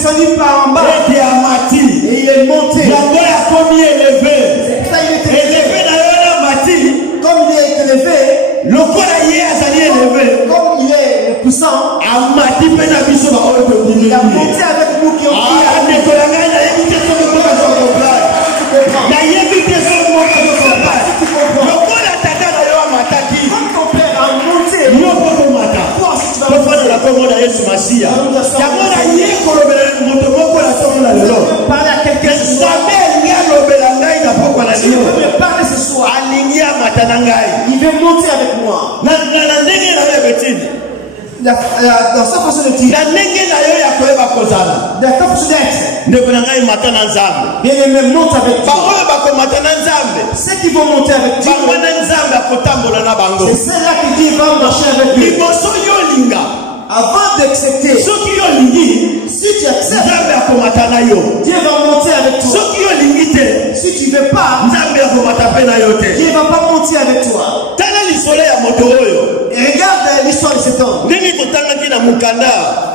descendu par en bas. Et il est monté. Comme il est élevé, comme il est puissant, il a monté avec nous qui ont prié. Parler à quelqu'un ce soir. Si vous me parler ce soir, il veut monter avec moi. Dans sa façon de dire, dans sa façon d'être, bien aimé, monte avec toi. Ceux qui vont monter avec toi, c'est ceux-là qui disent va marcher avec lui. Avant d'accepter, si tu acceptes, Dieu va monter avec toi. Si tu ne veux pas, Dieu ne va pas monter avec toi. Et regarde l'histoire de cet homme.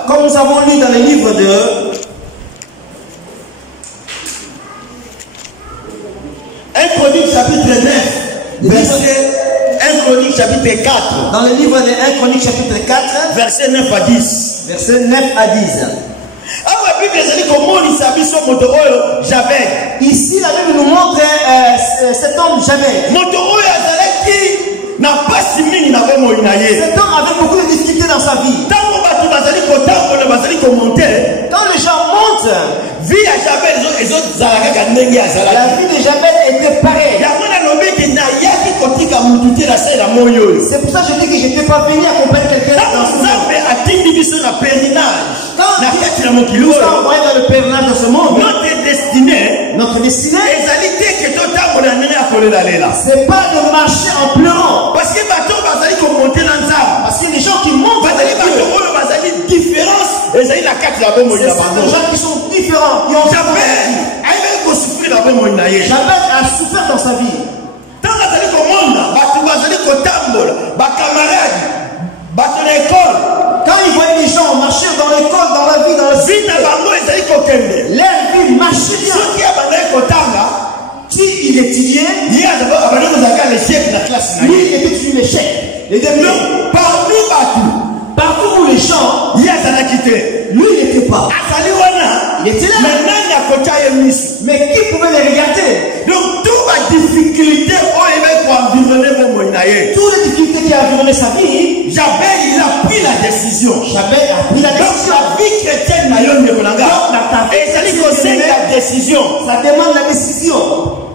Comme nous avons lu dans le livre de 1 Chronique chapitre 9, verset 1 Chronique chapitre 4. Dans le livre de 1 Chronique chapitre 4, verset 9 à 10. Verset 9 à 10. Ici, la Bible nous montre cet homme Javed. Cet homme avait beaucoup de difficultés dans sa vie. Quand les gens montent, la vie de Javed était pareille. C'est pour ça que je dis que je n'étais pas venu accompagner quelqu'un dans ce monde. Quand nous sommes envoyés dans le pèlerinage de ce monde, notre destinée, c'est pas de marcher en pleurant. Parce que les gens qui montent, c'est des gens qui sont différents, qui ont Javed a souffert dans sa vie. Quand ils voyaient les gens marcher dans l'école, dans la vie, dans la vie, leur vie marchait bien. Si il étudiait, lui il était sur l'échec. Partout où les gens, lui il n'était pas. Il était là. Mais qui pouvait les regarder? Donc toute la difficulté toutes les difficultés qui ont environné sa vie, Javed il a pris la décision. Javed a pris la décision. Donc la vie chrétienne ça demande la décision.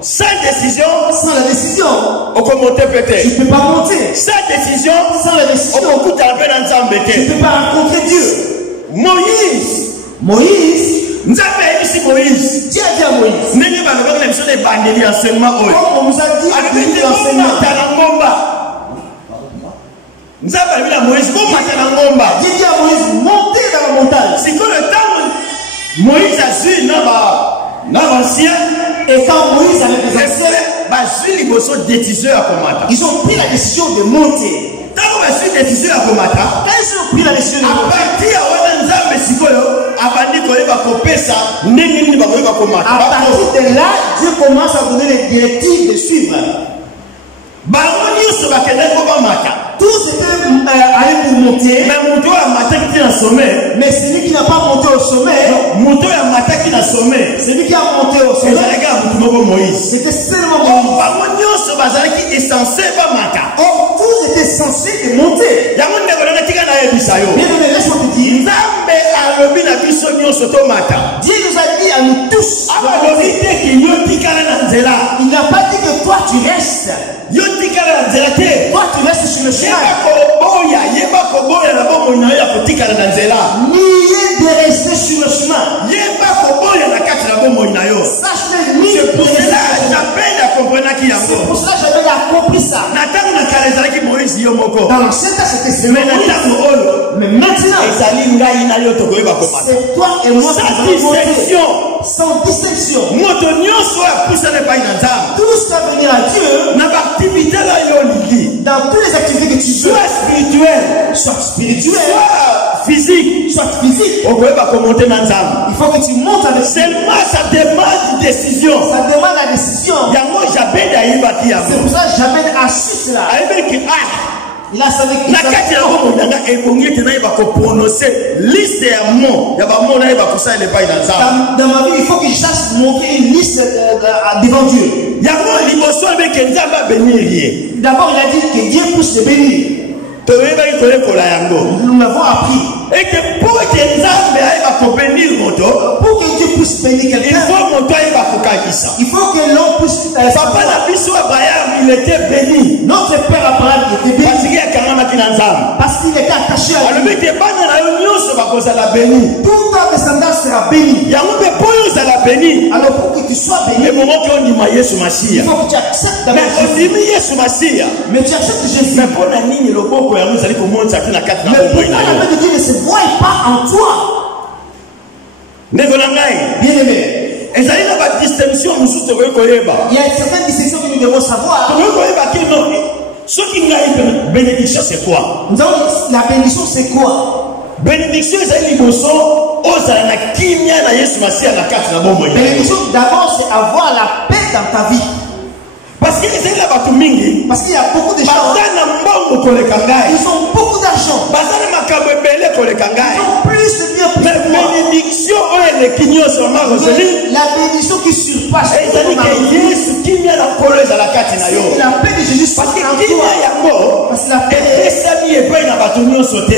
Sans décision, sans la décision, on peut monter peut-être. Tu ne peux pas monter. Sans décision, sans la décision, on peut tu ne peux pas rencontrer Dieu. Moïse, nous avons ici Moïse. Dieu a dit à Moïse. Comme on nous a dit l'enseignement. Nous avons vu la Moïse. Dieu dit à Moïse, montez dans la montagne. C'est que le temps Moïse a su l'ancien. Et quand Moïse avait des anciens, ils ont pris la décision de monter. Quand ils ont pris la décision de monter, à partir de là, Dieu commence à donner les directives de suivre. Tous étaient allés pour monter. Mais celui qui n'a pas monté au sommet, celui qui a monté au sommet, c'était seulement Moïse. Or, tous étaient censés monter. Bien aimé, laisse-moi te dire, Dieu nous a dit à nous tous, il n'a pas dit que toi tu restes. Toi tu restes sur le chemin. Ni de rester sur le chemin. Sache ni c'est pour cela c'est pour cela que j'avais accompli ça. Dans l'ancien temps c'était seulement mais maintenant c'est toi et moi satisfaction. sans distinction. Tous doivent venir à Dieu dans toutes les activités que tu fais, soit spirituelles, soit spirituelles, soit physiques. Il faut que tu montes avec seulement ça demande une décision. Ça demande la décision. C'est pour ça que Jabez a su cela. Il a savé que dans ma vie, il faut que je sache montrer une liste devant Dieu. D'abord, il a dit que Dieu puisse te bénir. Nous l'avons appris. Et que pour que Dieu puisse bénir quelqu'un, il faut que l'on puisse. Papa Abraham, il était béni. Notre père Abraham était béni parce qu'il était attaché à Dieu. Toute ta descendance sera bénie. Alors pour que tu sois béni, il faut que tu acceptes mais tu acceptes Jésus. Mais pour la main de Dieu ne se voit pas en toi. Bien-aimé, il y a une certaine distinction que nous devons savoir. Bénédiction, c'est quoi? La bénédiction, c'est quoi? Bénédiction, d'abord, c'est avoir la paix dans ta vie. Parce qu'il y a beaucoup de gens. Ils ont beaucoup d'argent. Ils ont plus de biens pour la bénédiction qui surpasse. C'est la paix de Jésus. Parce que la paix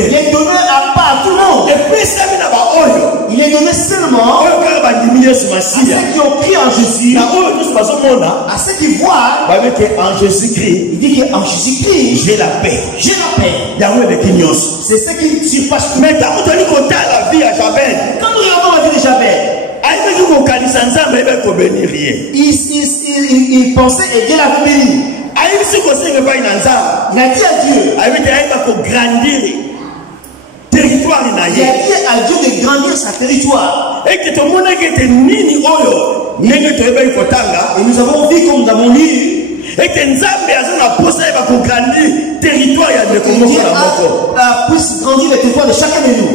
il est donné pas à tout le monde. Il est donné seulement à ceux qui ont cru en Jésus, à ceux qui voient. En Jésus-Christ, il dit qu'en Jésus-Christ, j'ai la paix. J'ai la paix. C'est ce qui surpasse tout. Mais quand la vie à Jabez, quand nous regardons la vie de Jabez, il pensait et Dieu l'avait béni. Il a dit à Dieu, territoire. Il a dit à Dieu de grandir sa territoire. Et que tout le monde était nini oyo. Et nous avons vu comme nous avons lu. Et que Nzambe a posé pour grandir territoire de puisse grandir le territoire de chacun de nous.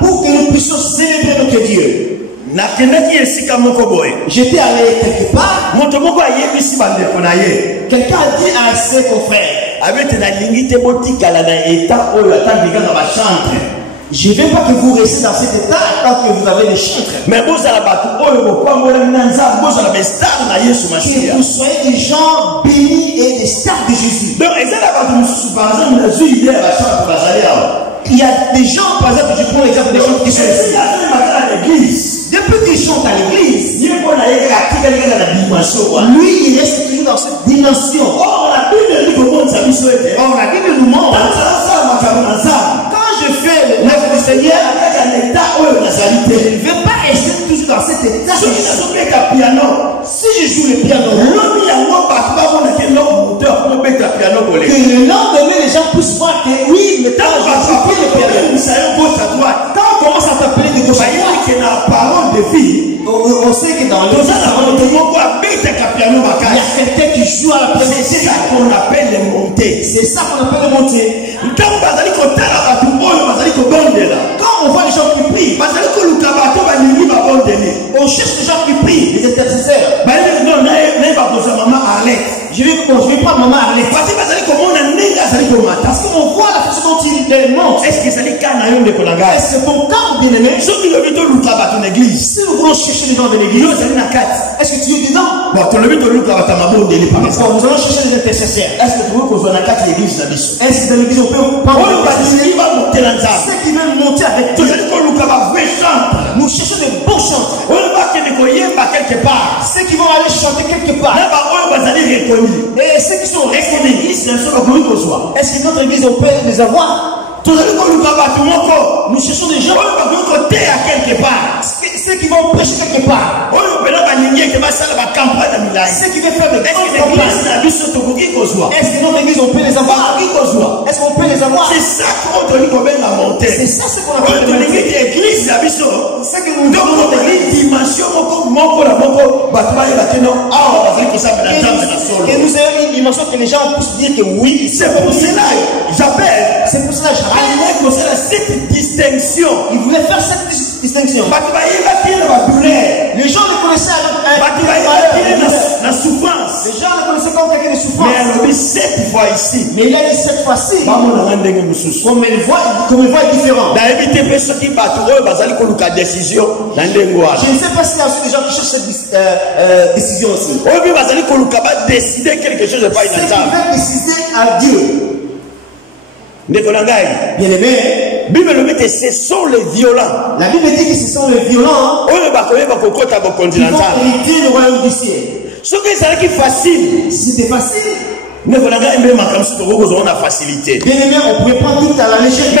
Pour que nous puissions célébrer notre Dieu. J'étais allé quelque part. Quelqu'un a dit à ses confrères, je ne veux pas que vous restiez dans cet état tant que vous avez des chantres. Mais que vous soyez des gens bénis et des stars de Jésus. Donc, il y a des gens, par exemple, je prends l'exemple des gens qui sont ici. Depuis qu'ils chantent à l'église, lui, il reste toujours dans cette dimension. Or, la Bible nous montre. Quand je fais l'œuvre du Seigneur, je ne veux pas rester toujours dans cet état. Si je joue le piano, que le lendemain, les gens puissent voir que oui, mais quand je joue le piano, quand on commence à t'appeler de gauche à droite, on sait que dans le il y a quelqu'un qui joue à la piano. C'est ça qu'on appelle les montées. C'est ça qu'on appelle les montées. Quand on voit les gens qui prient, on cherche les gens qui prient, les intercesseurs. Je vais prendre maman Arlette. Parce qu'on voit la façon dont il monte. Est-ce que c'est le cas? Est-ce que ton cas, bien aimé? Si nous voulons chercher les gens de l'église, est-ce que tu es dedans? Nous allons chercher les intercesseurs. Est-ce que dans l'église on peut prendre ceux qui veulent monter avec Dieu? Nous cherchons des bons chanteurs. Ceux qui vont aller chanter quelque part. Et ceux qui sont restés dans l'église, est-ce que notre église on peut les avoir? Nous cherchons des gens quelque part. Ceux qui vont prêcher quelque part. Ceux qui veulent faire des grandes campagnes. Est-ce que notre église on peut les avoir? Est-ce qu'on peut les avoir? C'est ça qu'on appelle C'est ça ce qu'on appelle l'église. c'est que nous avons une dimension et nous avons une dimension que les gens puissent dire que oui, c'est pour cela j'appelle. C'est pour cela j'appelle cette distinction. Il voulait faire cette distinction. Les gens le connaissaient avec la souffrance. Les gens le connaissaient comme quelqu'un de souffrance. Mais cette fois ici. Mais il a dit cette fois-ci. Comme il voit différent. Je ne sais pas s'il y a aussi des gens qui cherchent cette décision aussi. Décider quelque chose de pas inattendu. Ceux qui veulent décider à Dieu. Bien aimé, ce sont les violents. La Bible dit que ce sont les violents qui vont hériter le royaume du ciel. C'était facile. Mais bien aimé, on pouvait prendre tout à la légèreté.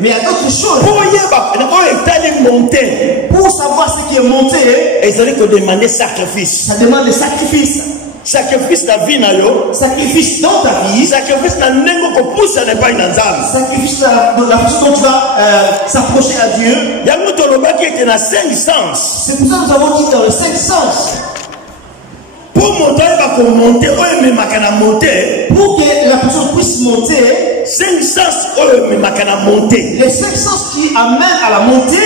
Mais il y a d'autres choses. Pour savoir ce qui est monté, ça demande des sacrifices. Sacrifice dans ta vie, sacrifice dans ta vie, sacrifice dans la façon dont tu vas s'approcher à Dieu. C'est pour ça que nous avons dit dans le 5 sens. Pour que la personne puisse monter, les 5 sens qui amènent à la montée,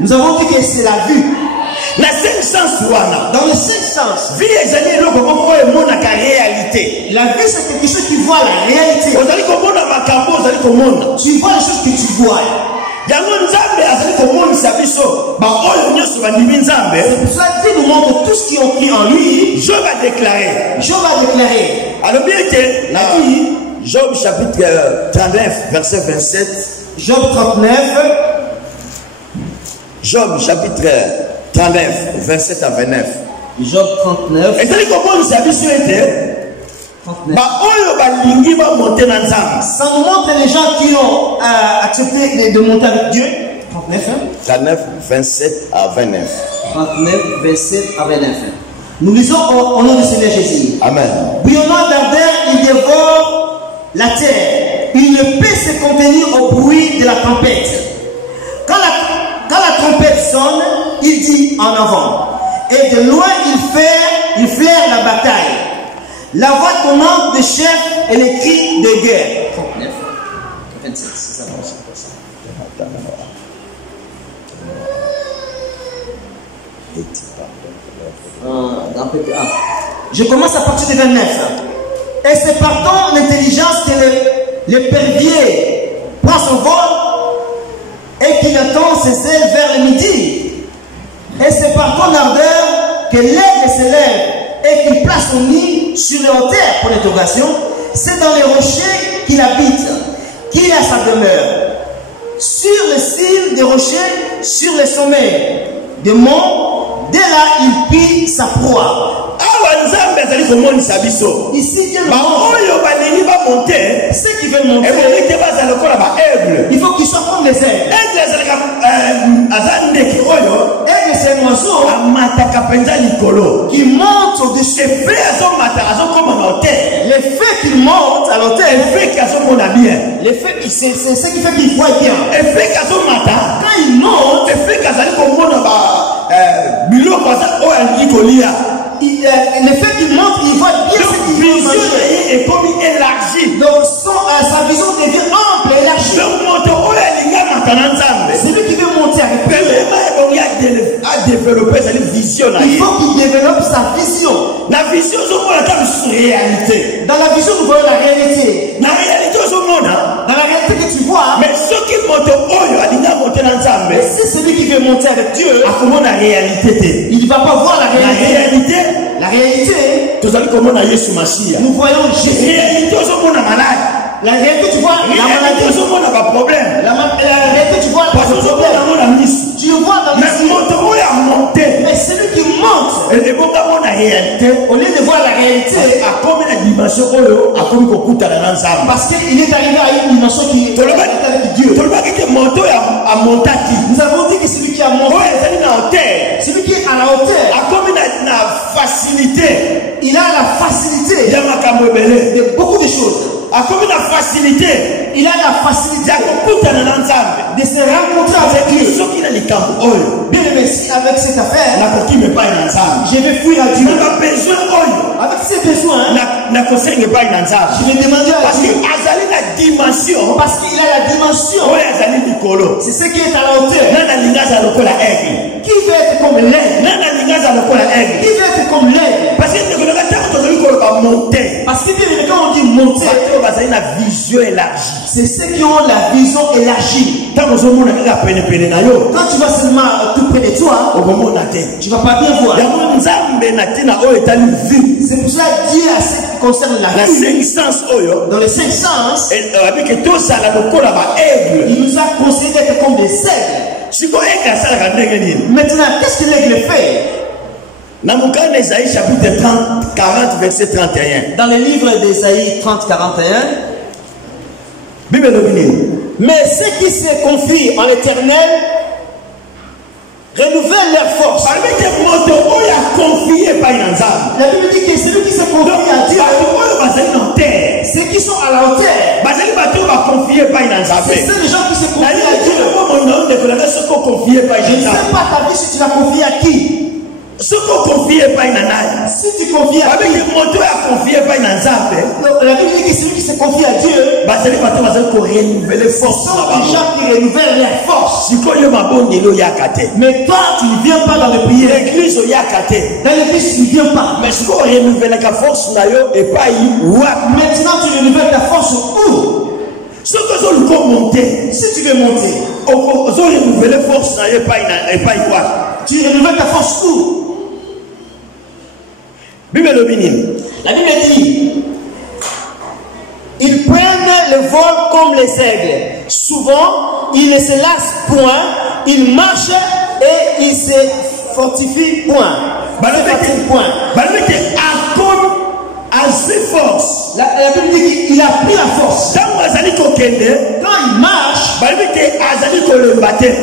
nous avons dit que c'est la vue. Dans le 5 sens, la vue c'est quelque chose qui voit la réalité. Tu vois les choses que tu vois. C'est pour ça qu'il nous montre tout ce qui ont pris en lui. Job a déclaré. Alors bien que la vie, Job chapitre 39 verset 27. Job 39. Job chapitre 39 27 à 29. Job 39. Et c'est comment nous savons sur était. Ça nous montre les gens qui ont accepté de monter avec Dieu. 39, hein? 39, 27 à 29. 39, 27 à 29. Nous lisons au nom du Seigneur Jésus. Amen. Bouillonnant d'ardeur, il dévore la terre. Il ne peut se contenir au bruit de la trompette. Quand la trompette sonne, il dit en avant. Et de loin, il flaire la bataille. La voix tonnante des chefs et les cris de guerre. 39, 27, c'est ça. Je commence à partir de 29. Et c'est par ton intelligence que l'épervier prend son vol et qu'il attend ses ailes vers le midi. Et c'est par ton ardeur que l'aigle s'élève et qu'il place son nid sur les hauteurs pour l'interrogation. C'est dans les rochers qu'il habite, qu'il a sa demeure. Sur les cimes des rochers, sur les sommets des monts, dès là il pille sa proie. Ici, Dieu ceux qui veulent monter, il faut qu'ils soient comme les aigles. Aigle, c'est un oiseau qui monte au-dessus. L'effet qu'il monte à l'autel, l'effet, c'est ce qui fait qu'il voit bien. Quand il monte, l'effet qu'il montre, il voit bien ce qu'il veut manger. Et comme il élargit, donc sa vision devient ample et élargie. C'est lui qui veut monter avec lui. À développer sa vision. Il faut qu'il développe sa vision. La vision, c'est réalité. Dans la vision, nous voyons la réalité. Dans la réalité que tu vois. Mais ceux qui montent c'est celui qui veut monter avec Dieu. Il ne va pas voir la réalité. La réalité, nous voyons Jésus. La réalité, tu vois la maladie. La réalité, tu vois le problème. Tu le vois dans les yeux. Mais celui qui monte, au lieu de voir la réalité, parce qu'il est arrivé à une dimension qui est avec Dieu. Nous avons dit que celui qui a monté, celui qui est à la hauteur, il a la facilité de beaucoup de choses. il a la facilité de se rencontrer avec Dieu. Bien aimé, si avec cette affaire, je vais fuir à Dieu. Avec ces besoins, je vais demander à Dieu. Parce qu'il a la dimension. C'est ce qui est à la hauteur. Qui veut être comme l'aigle? Qui veut être comme l'aigle? Parce que quand on dit monter, c'est ceux qui ont la vision élargie. Quand tu vas seulement tout près de toi, tu ne vas pas bien voir. C'est pour ça que Dieu a ce qui concerne la vue. Dans les 5 sens, il nous a conseillé d'être comme des aigles. Maintenant, qu'est-ce que l'aigle fait? Dans chapitre 40, verset 31. Dans le livre d'Ésaïe 30, 41. Mais ceux qui se confient en l'Éternel renouvellent leur force. La Bible dit que celui qui se confie à Dieu, ceux qui sont à la hauteur, c'est ceux les gens qui se confient à Dieu. Je ne sais pas ta vie si tu l'as confié à qui. Si tu confies à qui? La Bible dit que celui qui se confie à Dieu, ce sont des gens qui renouvellent leur force. Mais toi, tu ne viens pas dans le prière. Dans l'église, tu ne viens pas. Maintenant, tu renouvelles ta force où? Si tu veux monter, tu renouvelles ta force où? La Bible dit, ils prennent le vol comme les aigles. Souvent, ils ne se lassent point, ils marchent et ils se fortifient point. La Bible dit qu'il a pris la force. Quand il marche,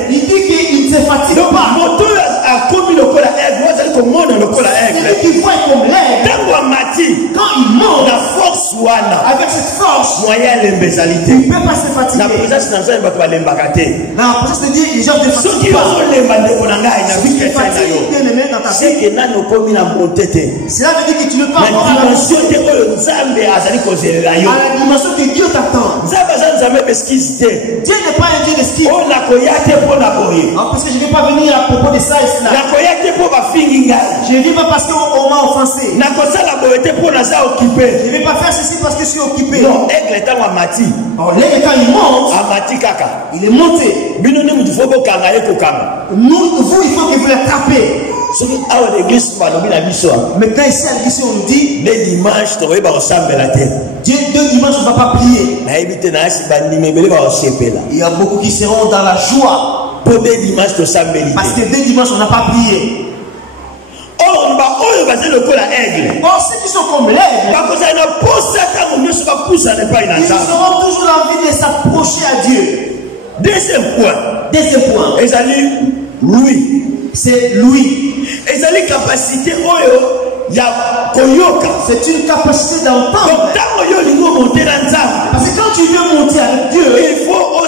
il dit qu'il ne se fatigue pas. Celui qui voit comme l'aigle, quand il monte avec cette force, il ne peut pas se fatiguer. Dans la présence de Dieu, les gens ne se fatiguent pas. Cela veut dire que tu ne peux pas avoir la dimension que Dieu t'attend. Dieu n'est pas un Dieu d'esquive. Parce que je ne vais pas venir à propos de ça et cela. Je ne viens pas parce qu'on m'a offensé. Je ne vais pas faire ceci parce que je suis occupé. Non, l'aigle quand il monte, il est monté. Vous, il faut que vous l'attrapez. Maintenant ici à l'église on nous dit Dieu, 2 dimanches on ne va pas prier. Il y a beaucoup qui seront dans la joie parce que 2 dimanches on n'a pas prié. Or ceux qui sont comme l'aigle, ils auront toujours envie de s'approcher à Dieu. Deuxième point. Louis. C'est Louis. C'est une capacité d'entendre. Parce que quand tu veux monter avec Dieu, il faut avoir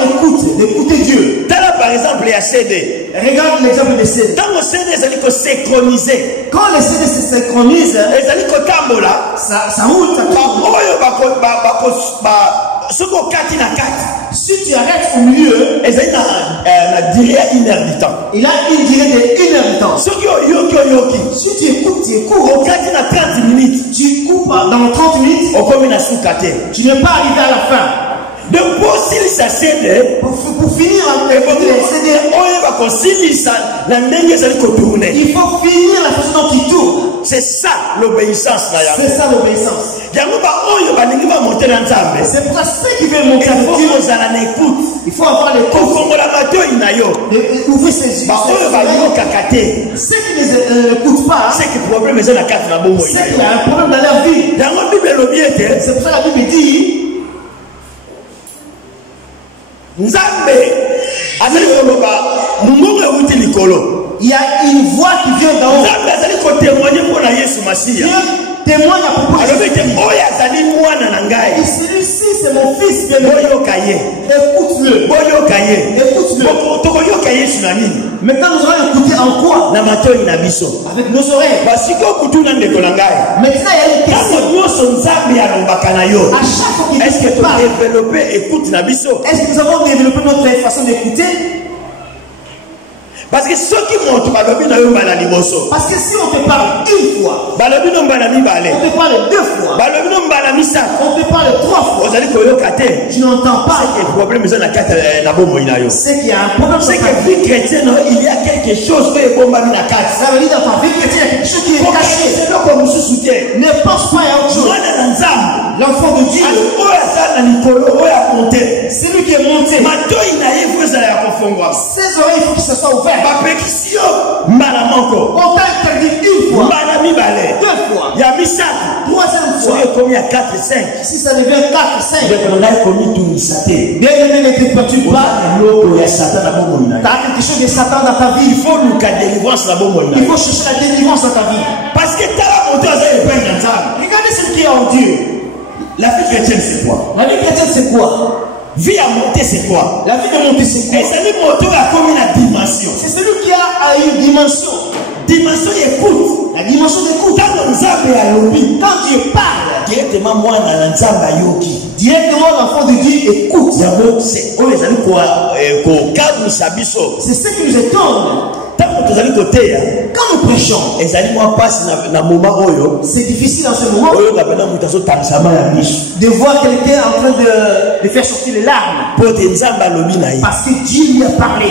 l'écoute, d'écouter Dieu. Par exemple, il y a CD. Regarde l'exemple de CD. Quand le CD synchronisé, quand le CD se synchronise, ça roule, ça tourne. Si tu arrêtes au milieu, il a une heure du temps. Il a une durée de 1 heure du temps. Si tu écoutes, tu coupes. 30 minutes. Tu coupes dans 30 minutes. Tu n'es pas arrivé à la fin. Donc pour finir le CD, il faut finir la façon dont il tourne. C'est ça l'obéissance. C'est ça l'obéissance. C'est pour ça ceux qui veulent monter avec Dieu, il faut avoir l'écoute. Ouvrir ses yeux. Ceux qui ne l'écoutent pas, c'est qu'il y a un problème dans leur vie. C'est pour ça que la Bible dit Il y a une voix qui vient d'en haut. Dieu témoigne à propos de celui-ci, c'est mon fils bien-aimé. Écoute-le. Écoute-le. Maintenant, nous allons écouter en quoi? Avec nos oreilles. Maintenant, il y a une question. À chaque fois qu'il parle, est-ce que nous avons développé notre façon d'écouter? Parce que ceux qui montent, parce que si on te parle une fois, on te parle deux fois, on te parle trois fois, tu n'entends pas. C'est qu'il y a un problème. C'est que vie chrétienne, il y a quelque chose qui est ça veut dire dans ta vie chrétienne, il y a quelque chose qui est caché. Ne pense pas à autre chose. L'enfant de Dieu, c'est lui qui est monté. Ses oreilles, il faut que ça soit ouvert. On t'a interdit une fois, deux fois, troisième fois. Si ça devient 4, 5, bien aimé, ne te perturbe pas. T'as quelque chose de Satan dans ta vie. Il faut chercher la délivrance dans ta vie. Parce que regardez ce qui est en Dieu. La vie chrétienne, c'est quoi? La vie chrétienne, c'est quoi? Vie à monter, c'est quoi? La vie de monter, c'est quoi? Et c'est lui moteur a comme une dimension. C'est celui qui a une dimension. Dimension écoute. La dimension d'écoute. Quand Dieu parle, directement moi dans l'ensemble directement l'enfant de Dieu écoute. C'est ce qui nous étonne. Quand nous prêchons, c'est difficile en ce moment de voir quelqu'un en train de faire sortir les larmes. Parce que Dieu lui a parlé.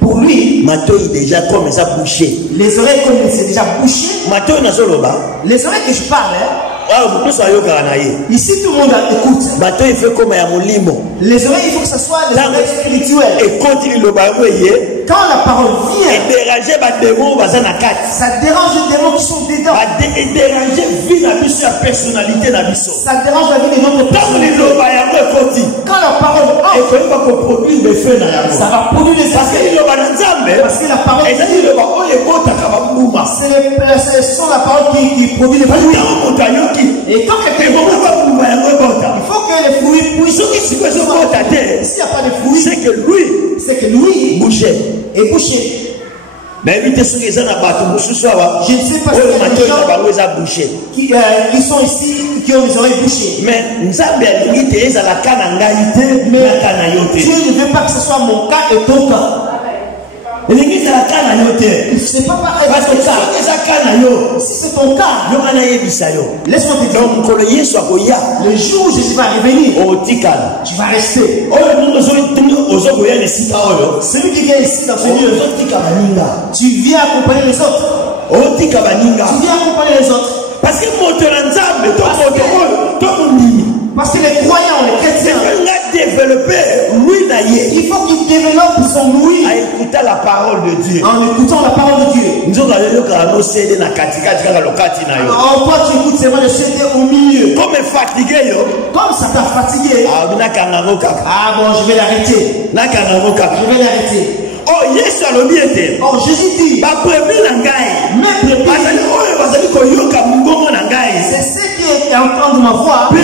Pour lui, déjà comme ça bouché. Les oreilles comme c'est déjà bouché. Les oreilles que je parle, ici tout le monde écoute. Les oreilles, il faut que ce soit les oreilles spirituelles. Et continue le quand la parole vient, ça dérange les démons qui sont dedans. Ça dérange la personnalité. Ça dérange la vie de notre personnalité. Quand la parole entre, ça va produire des effets. Parce que la parole, ce sont la parole qui produit les fruits. Et quand quelqu'un, il faut que les fruits puissent. S'il n'y a pas de fruits, c'est que lui est bouché. Mais je ne sais pas si les gens qui sont ici, qui ont les oreilles bouchées. Mais Dieu ne veut pas que ce soit mon cas et ton cas. C'est pas pareil. Parce que si c'est ton cas, laisse-moi te dire. Le jour où Jésus va revenir, tu vas rester. Celui qui vient ici dans ce lieu, tu viens accompagner les autres. Tu viens accompagner les autres. Parce que parce que les croyants, les chrétiens, il faut qu'ils développent son ouïe à écouter la parole de Dieu. En écoutant la parole de Dieu. Alors toi tu écoutes seulement le CD au milieu. Comme ça t'a fatigué. Ah bon, je vais l'arrêter. Oh, Jésus dit, c'est ceux qui entendent ma voix et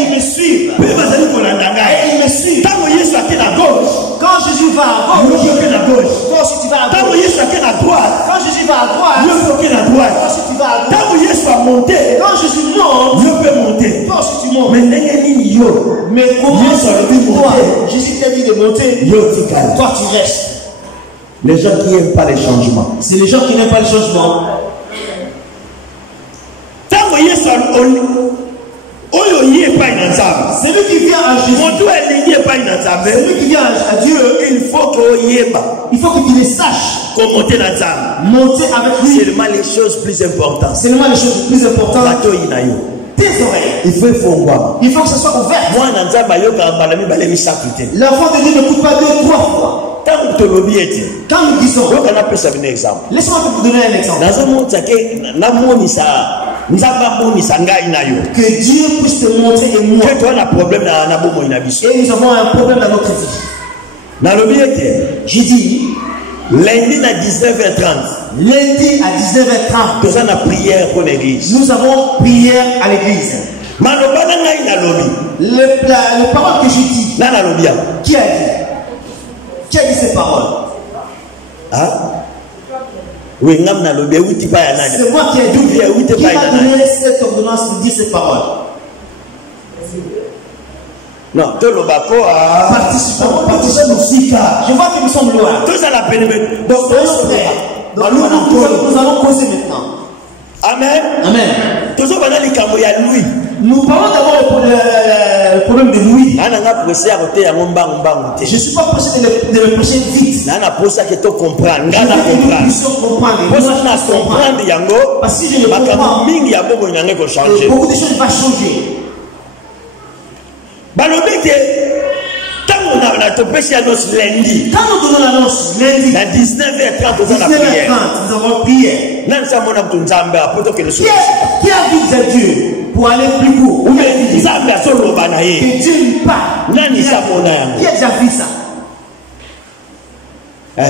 ils me suivent. Quand Jésus va à gauche, toi aussi tu vas à gauche. Quand Jésus va à droite, toi aussi tu vas à droite. Quand Jésus monte, toi aussi tu montes. Mais comment toi, Jésus t'a dit de monter, toi tu restes. Les gens qui n'aiment pas les changements. C'est les gens qui n'aiment pas les changements. Celui qui vient à Jésus, celui qui vient à Dieu, il faut qu'il les sache. Monter avec lui. C'est seulement les choses plus importantes. Tes oreilles. Il faut que ce soit ouvert. L'enfant de Dieu n'écoute pas 2-3 fois. Quand nous disons, laisse-moi te donner un exemple. Que Dieu puisse te montrer et moi. Et nous avons un problème dans notre vie. J'ai dit, Lundi à 19h30. Lundi à 19h30. Nous avons prière pour l'église. Nous avons prière à l'église. Le parole que j'ai dit. Qui a dit? Qui a dit ces paroles? Ah? Oui, c'est moi qui ai dit. Qui m'a donné cette ordonnance de dire ces paroles? Non, tout le baco a participant aussi. Je vois que nous sommes loin. Tout ça la peine. Donc, nous allons causer maintenant. Amen. Amen. Tout ça va dans les camots, il y a Louis. Nous parlons d'abord le problème de Louis. Je ne suis pas pressé de le prêcher vite. Je veux que nous puissions comprendre. Parce que si je ne comprends pas, beaucoup de choses vont changer. Quand nous donnons l'annonce lundi, à 19h30, nous avons prié. Qui a dit à Dieu pour aller plus court? Que Dieu lui parle. Qui a déjà vu ça?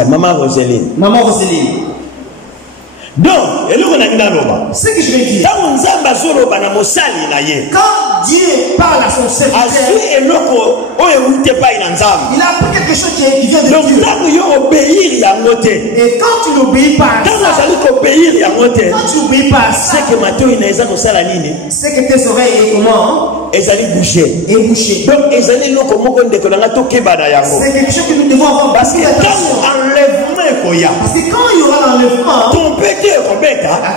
Maman Roseline. Maman Roseline. Donc, ce que je vais dire, quand Dieu parle à son serviteur, il a appris quelque chose qui vient de Dieu. Et quand tu n'obéis pas à ça, c'est que tes oreilles et comment est bouché. Donc, c'est quelque chose que nous devons avoir. Parce que quand il y aura l'enlèvement, la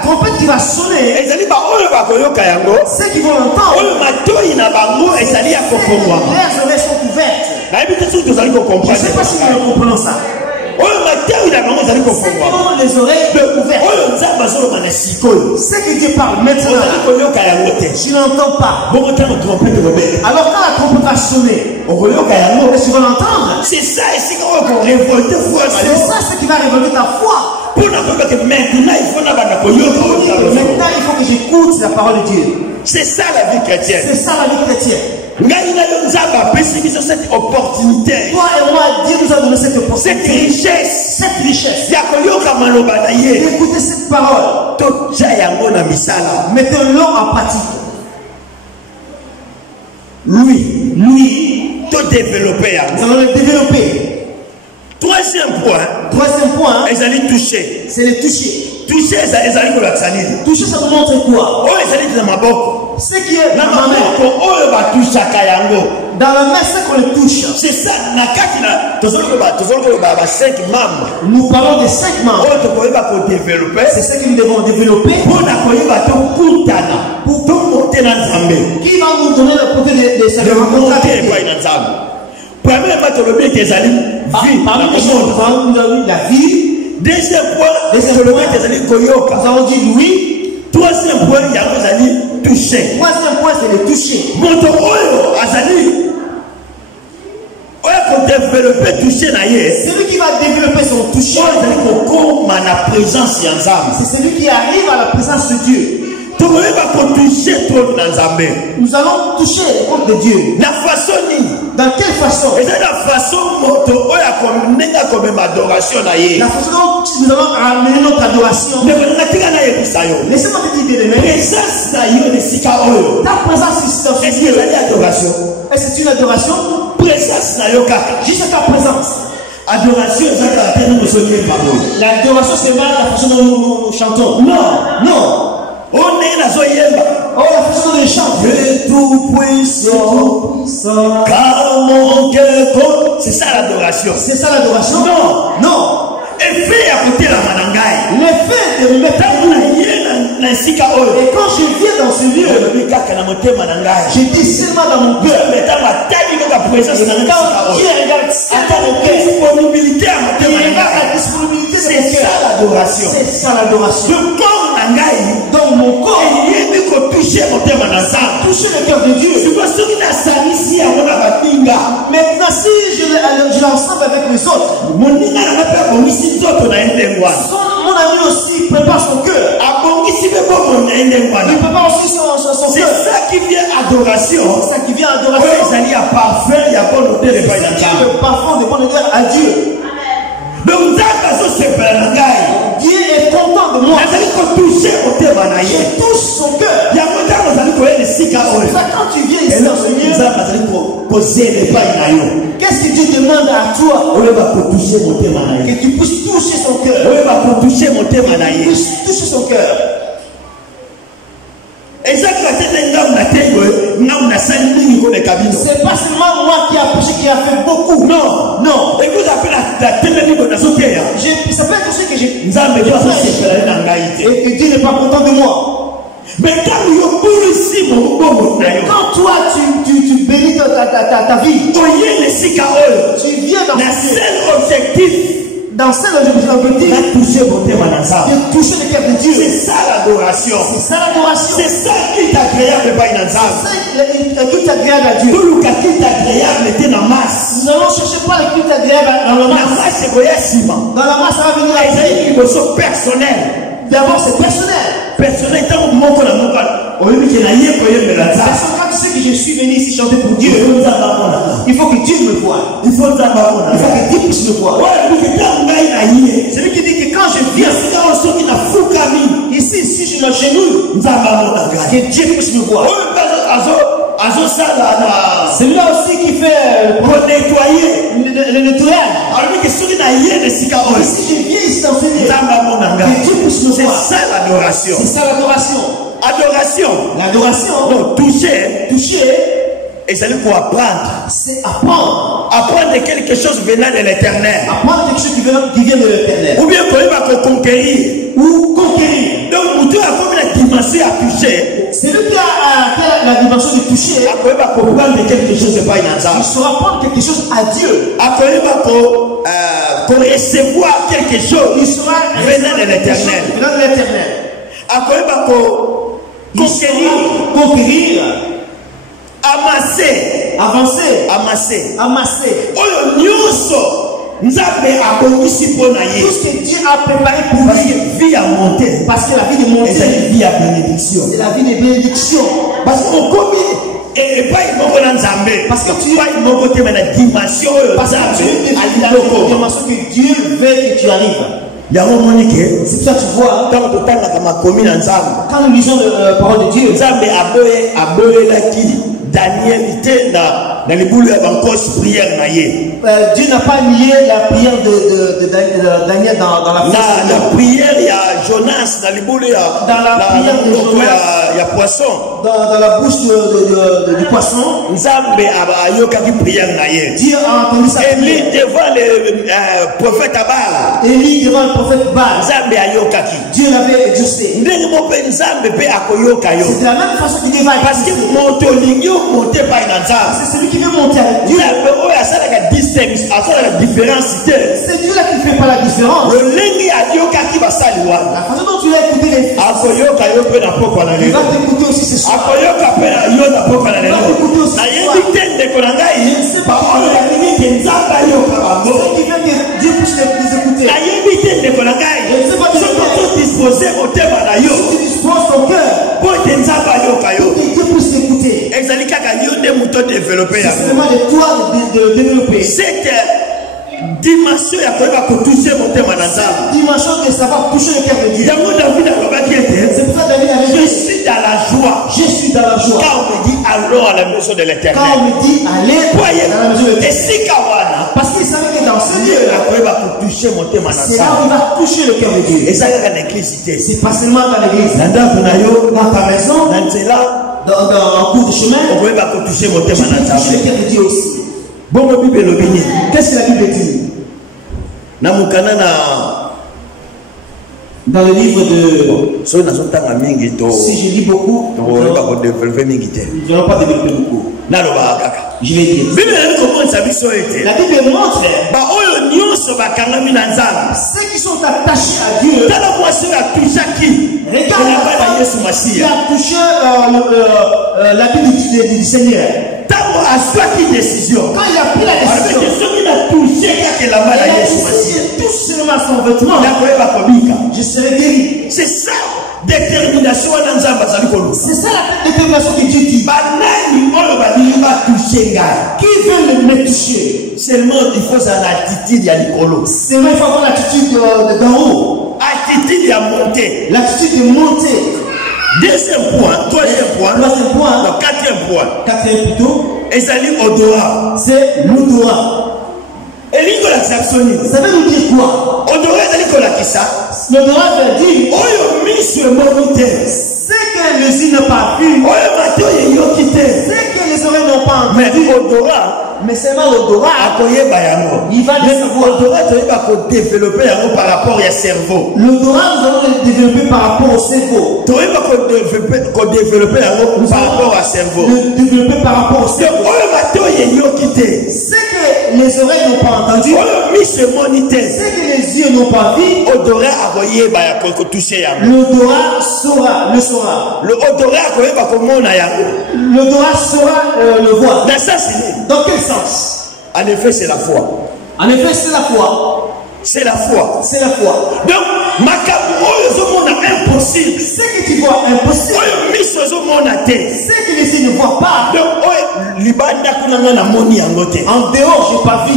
trompette qui va sonner, ceux qui vont l'entendre, leurs oreilles sont ouvertes. Je ne sais pas si nous comprenons ça. Les oreilles ouvertes. C'est que Dieu parle maintenant. Je n'entends pas. Alors quand la trompette va sonner, est-ce que tu vas l'entendre? C'est ça ce qui va révolter ta foi. Maintenant, il faut que j'écoute la parole de Dieu. C'est ça la vie chrétienne. C'est ça la vie chrétienne. Cette opportunité. Toi et moi, Dieu nous a donné cette opportunité. Cette richesse. D'écouter cette parole. Mettons-le en pratique. Lui, tout développer. Nous allons le développer. Troisième point, ils allaient toucher. C'est le toucher. Toucher, ça nous montre quoi? Ce qui est dans la main. Dans la main, c'est qu'on le touche. C'est ça. Nous parlons de 5 membres. C'est ce que nous devons développer. Pour qui va nous donner le côté de sa rencontre. Premièrement, la vie. Deuxième point, nous avons dit oui. Troisième point, il y a toucher. Troisième point, c'est le toucher. Celui qui va développer son toucher, c'est celui qui arrive à la présence de Dieu. Nous allons toucher le compte de Dieu. Dans quelle façon? La façon dont nous allons amener notre adoration. Laissez-moi te dire, bien aimé, ta présence ici, est-ce c'est une adoration? Juste ta présence. Adoration, l'adoration, c'est pas la façon dont nous chantons. Non. On est la zoyemba. La façon dont ils chantent. Tout puissant. Car mon cœur. C'est ça l'adoration. C'est ça l'adoration? Non. Et fait à côté la manangaï. Le fait de me mettre et quand je viens dans ce lieu, je dis seulement dans mon cœur. Quand Dieu regarde ça dans mon cœur, disponibilité à il regarde la disponibilité de mon cœur. C'est ça l'adoration. Dans mon corps, toucher le cœur de Dieu. Maintenant, si je l'ensemble avec les autres, mon ami aussi prépare son cœur. Il prépare aussi son cœur. C'est ça qui vient adoration. C'est ça qui vient adoration. Il y a parfum, il y a bon odeur de le parfum de bon odeur à Dieu. Donc Dieu est content de moi. Je touche son cœur. C'est ça, quand tu viens ici, qu'est-ce que Dieu demande à toi? Que tu puisses toucher son cœur. Toucher son cœur. C'est pas seulement moi qui a poussé, qui a fait beaucoup. Non. Et vous appelez la ça peut être aussi que j'ai. Et que Dieu n'est pas content de moi. Mais quand toi tu bénis ta vie, tu viens dans le seul objectif. Dans cet objectif, de toucher le cœur de Dieu. C'est ça l'adoration. C'est ça qui est agréable par une âme. C'est ça qui est agréable à Dieu. Tout le qui est agréable était dans la masse. Nous allons chercher pas le qui est agréable dans la masse. Dans la masse, ça va venir avec une émotion personnelle. D'abord, c'est personnel. Personnel, quand tu sais que je suis venu ici chanter pour Dieu, il faut que Dieu me voie. Il faut que Dieu puisse me voir. C'est lui qui dit que quand je viens, ici, si je m'agenouille, que Dieu puisse me voir. Celui-là aussi qui fait pour nettoyer le nettoyage. Si je viens ici dans ce lieu, que Dieu puisse me voir. C'est ça l'adoration. L'adoration. Non, toucher. Et c'est pour apprendre. C'est apprendre. Apprendre quelque chose venant de l'éternel. Apprendre quelque chose qui vient de l'éternel. Ou bien qu'on va conquérir. Donc, Dieu a comme la dimension à toucher. C'est lui qui a la dimension de toucher. Il saura prendre quelque chose à Dieu. Pour recevoir quelque chose venant de l'éternel. Conquérir. Amasser. Tout ce que Dieu a préparé pour lui. Parce que la vie de monter, c'est la vie de bénédiction. Parce que tu as une dimension que Dieu veut que tu arrives. C'est pour ça que tu vois, quand nous lisons la parole de Dieu, Daniel était dans les boules avant prière. Dieu n'a pas lié la prière de Daniel dans la prière. Il y a Jonas dans les boules. Dans la prière de Jonas, il y a poisson. Dans la bouche du poisson. Dieu a entendu sa prière. Élie devant le prophète Abal. Dieu l'avait exaucé. C'est de la même façon que Dieu va exaucer. C'est celui qui veut monter avec Dieu. C'est Dieu là qui ne fait pas la différence. La façon dont tu vas écouter les filles, il va t'écouter aussi ce soir. Il va t'écouter aussi ce soir. Ce qui veut que Dieu puisse les écouter. Si tu disposes ton cœur pour que Dieu puisse t'écouter. C'est seulement de toi de développer. Cette dimension de savoir toucher le cœur de Dieu. C'est pour ça que David a dit, je suis dans la joie. Quand on me dit allons à la maison de l'éternel. Quand on me dit allez dans la maison de l'éternel. Parce qu'il savait que dans ce lieu, c'est là où il va toucher le cœur de Dieu. C'est pas seulement dans l'église. Dans ta maison, dans cours de chemin, tu peux toucher le cœur de Dieu aussi. Qu'est-ce que la Bible dit? Dans le livre de... Si je lis beaucoup, nous n'allons pas développer beaucoup. Je vais dire. La Bible montre ceux qui sont attachés à Dieu. Regarde qui a touché l'habit du Seigneur. Quand il a pris la décision, il a touché tout seulement son vêtement. Je serai guéri. C'est ça. détermination dans Nzamba zali kolo. C'est ça la détermination que Dieu dit. Banani oyo balinga toucher ngai. Qui veut me toucher? Seulement il faut ça l'attitude ya likolo. Seulement il faut avoir l'attitude d'en haut. Attitude ya monter. L'attitude de monter. Deuxième point, troisième point, donc quatrième point. Quatrième plutôt. Ezali odorat. C'est l'odorat. Ça veut nous dire quoi? L'odorat veut dire ce que les yeux n'ont pas vu, ce que les oreilles n'ont pas entendu. Mais seulement l'odorat, il va le savoir. Développer par rapport au cerveau. L'odorat, nous allons le développer par rapport au cerveau. Développer par rapport au cerveau. Le développer par rapport au cerveau. Ce que les oreilles n'ont pas entendu, ce que les yeux n'ont pas vu, l'odorat saura, le saura. L'odorat saura le voir. Dans quel sens? En effet, c'est la foi. En effet, c'est la foi. C'est la foi. C'est la foi. Donc, impossible. Ce que tu vois impossible. Ce que les yeux ne voient pas. Donc, en dehors, je n'ai pas vu.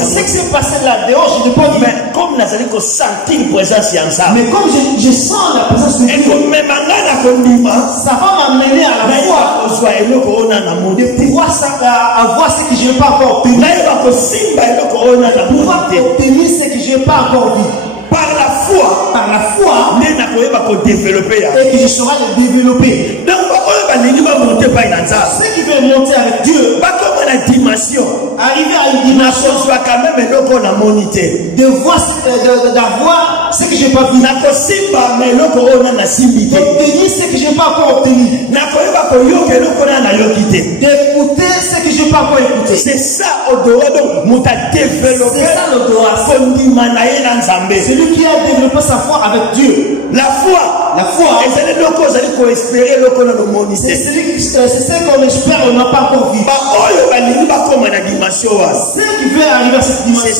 Ce qui s'est passé là dehors, je n'ai pas vu. Mais comme nous allons sentir une présence ensemble. Mais comme je sens la présence de Dieu, ça va m'amener à la foi. De pouvoir avoir ce que je n'ai pas encore obtenu. Pouvoir obtenir ce que je n'ai pas encore vu. Par la foi, et que je saurai le développer. Donc, ceux qui veulent monter avec Dieu, arriver à une dimension, de voir, d'avoir ce que je n'ai pas vu, d'obtenir ce que je n'ai pas encore obtenu, d'écouter ce que je n'ai pas encore écouté. C'est ça odorat, donc c'est ça l'odorat. Celui qui a développé sa foi avec Dieu. La foi, c'est ce qu'on espère, on n'a pas encore vu. Ceux qui veulent arriver à cette dimension,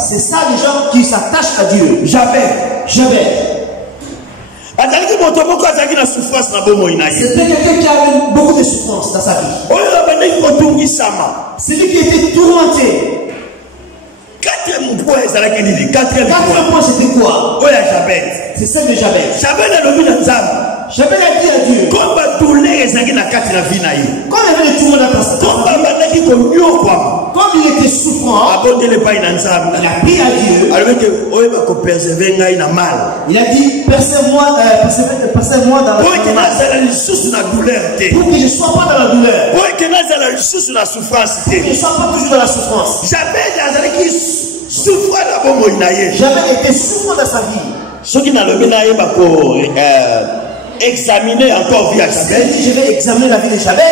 c'est ça les gens qui s'attachent à Dieu. J'avais. C'était quelqu'un qui avait beaucoup de souffrance dans sa vie. C'est lui qui était tourmenté. Quatrième point, c'était quoi? C'est celle de Jabez. Jabez a dit à Dieu, quand il y avait le tourment dans sa vie, comme il était souffrant, il a prié à Dieu. Il a dit, percez-moi dans la douleur, pour que je ne sois pas dans la douleur, pour que je ne sois pas toujours dans la souffrance. J'avais été souffrant dans sa vie. Examiner encore vie à Jabez. Je vais examiner la vie de Jabez.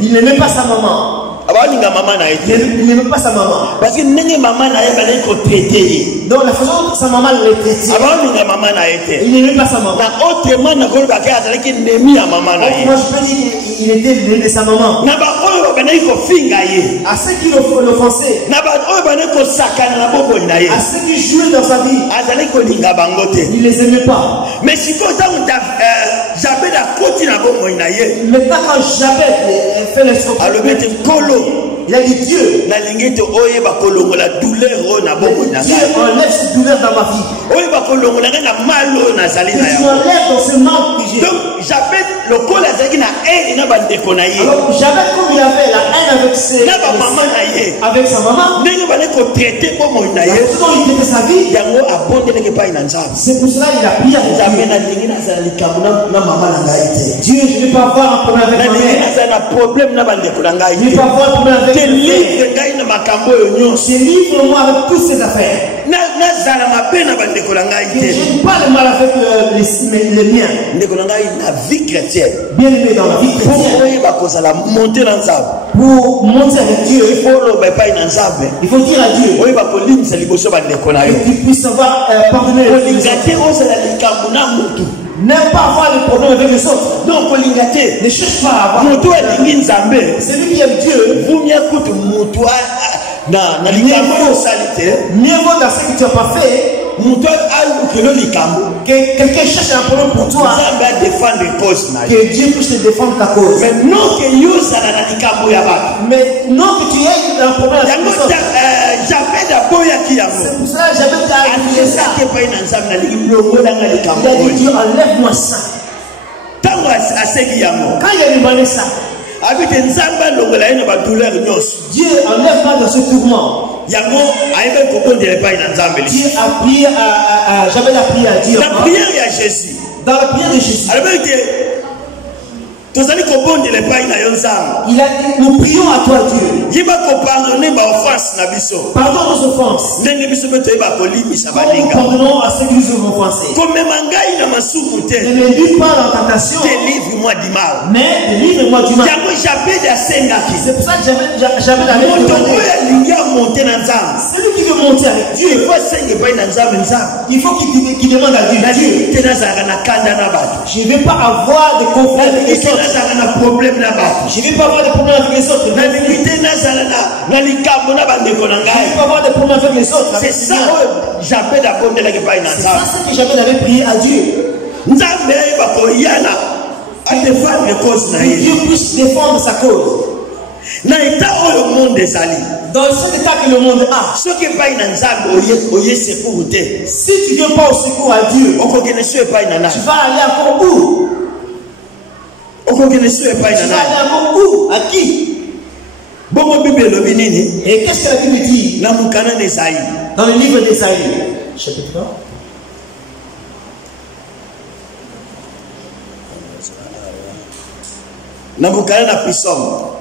Il n'aimait pas sa maman. Il n'aimait pas sa maman. Parce que maman n'a traité. Donc la façon dont sa maman l'a traité. Il n'aimait pas sa maman. Moi je peux dire qu'il était l'aimé de sa maman. À ceux qui l'offensaient, à ceux qui jouaient dans sa vie, il ne les aimait pas. Mais si Jabez a continué à maintenant quand Jabez fait l'escroquerie, il a dit Dieu, Dieu enlève cette douleur dans ma vie. Tu enlèves dans ce manque que j'ai. Donc Jabez le col a dit na haine na bande konaye. Alors Jabez comme il avait la haine avec ses avec sa maman. Traité comme il a quitté sa vie. C'est pour cela qu'il a prié à Dieu. Je ne vais pas avoir un problème avec ma mère. Je ne vais pas avoir un problème avec délivre-moi avec toutes ces affaires. Que je ne parle mal avec les miens. Bien aimé dans la vie chrétienne. Pour monter avec Dieu, il faut dire à Dieu que tu puisses avoir pardonné les n'aime pas avoir des problèmes avec les autres. Donc, ne cherche pas à avoir. C'est lui qui aime Dieu. Mieux vaut dans ce que tu n'as pas fait que quelqu'un cherche un problème pour toi, que Dieu puisse te défendre ta cause. Mais non que tu aies un problème avec les autres. C'est pour ça que j'avais dit ça. Il a dit Dieu, enlève-moi ça. Quand il a demandé ça, Dieu enlève-moi dans ce tourment. Dieu a prié j'avais la prière à Dieu. La prière à Jésus. Dans la prière de Jésus. Il a dit nous prions à toi Dieu. Il va pardonner ma offense na biso. Pardonne nos offenses. Nous pardonnons à ceux qui nous ont offensés. Ne me livre pas dans la tentation. Délivre-moi du mal. Mais délivre-moi du mal. C'est pour ça que j'avais la lettre. Celui qui veut monter avec Dieu, il faut qu'il demande à Dieu. Je ne vais pas avoir de conflit avec les autres. Je ne vais pas avoir de problème avec les autres. Je ne vais pas avoir de problème avec les autres. C'est ça que j'appelle j'avais prié à Dieu. Que Dieu puisse défendre sa cause. Dans cet état que le monde a, si tu ne viens pas au secours à Dieu, tu vas aller encore où? Tu vas aller encore où? À qui? Et qu'est-ce que la Bible dit dans le livre d'Ésaïe, chapitre 1?